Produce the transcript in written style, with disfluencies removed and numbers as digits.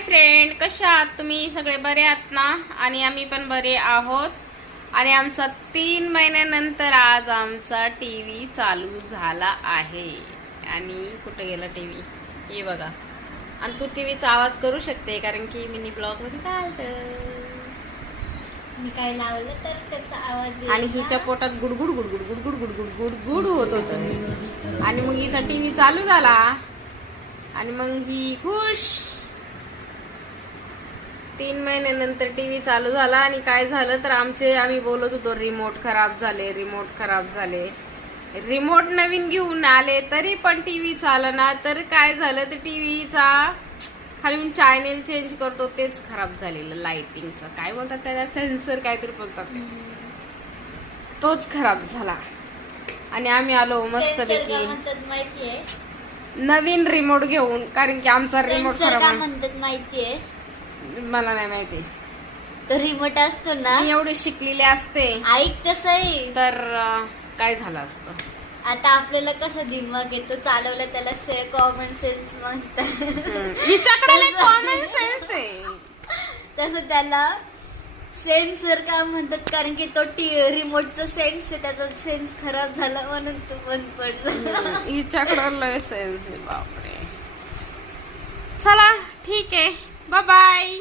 Hi friend, कशा आहात तुम्ही? सगळे बरे आहात ना? आणि आम्ही पण बरे आहोत. आणि आमचा 3 महिन्यानंतर आज आमचा टीव्ही चालू झाला आहे. आणि कुठे गेला टीव्ही? हे बघा. आणि तू टीव्हीचा आवाज करू शकते कारण की मिनी ब्लॉग मध्ये चालतं. मी काय लावलं तर त्याचा आवाज आणि हिच्या पोटात गुडगुड गुडगुड गुडगुड गुडगुड गुडगुड होत होतं. आणि मग हिचा टीव्ही चालू झाला आणि मग ही खुश. 3 महिन्यानंतर टीव्ही चालू झाला. आणि काय झालं तर आम्ही बोलत होतो रिमोट खराब झाले, रिमोट खराब झाले. रिमोट नवीन घेऊन आले तरी पण टीव्ही चालना. तर काय झालं तर टीव्हीचा खालून चॅनेल चेंज करतो तेच खराब झालेलं. लाइटिंगचं काय बोलतात त्याला, सेन्सर काहीतरी बोलतात, तोच खराब झाला. आणि आम्ही आलो मस्तपैकी माहितीये नवीन रिमोट घेऊन, कारण की आमचा रिमोट खराब आहे. म्हणतात माहितीये? मला नाही माहिती. तर रिमोट असतो ना, मी एवढी शिकलेली असते ऐक कसं तर काय झालं असतं. आता आपल्याला कसं दिमाग येतो चालवलं त्याला कॉमन सेन्स म्हणतात. हिच्याकडे कॉमन सेन्स आहे. तसं त्याला सेन्सर का म्हणतात, कारण की तो रिमोटचा सेन्स आहे, त्याचा सेन्स खराब झाला म्हणून तो बंद पडला. हिच्याकडे लय सेन्स आहे. बापरे. चला ठीक आहे, बाय बाय.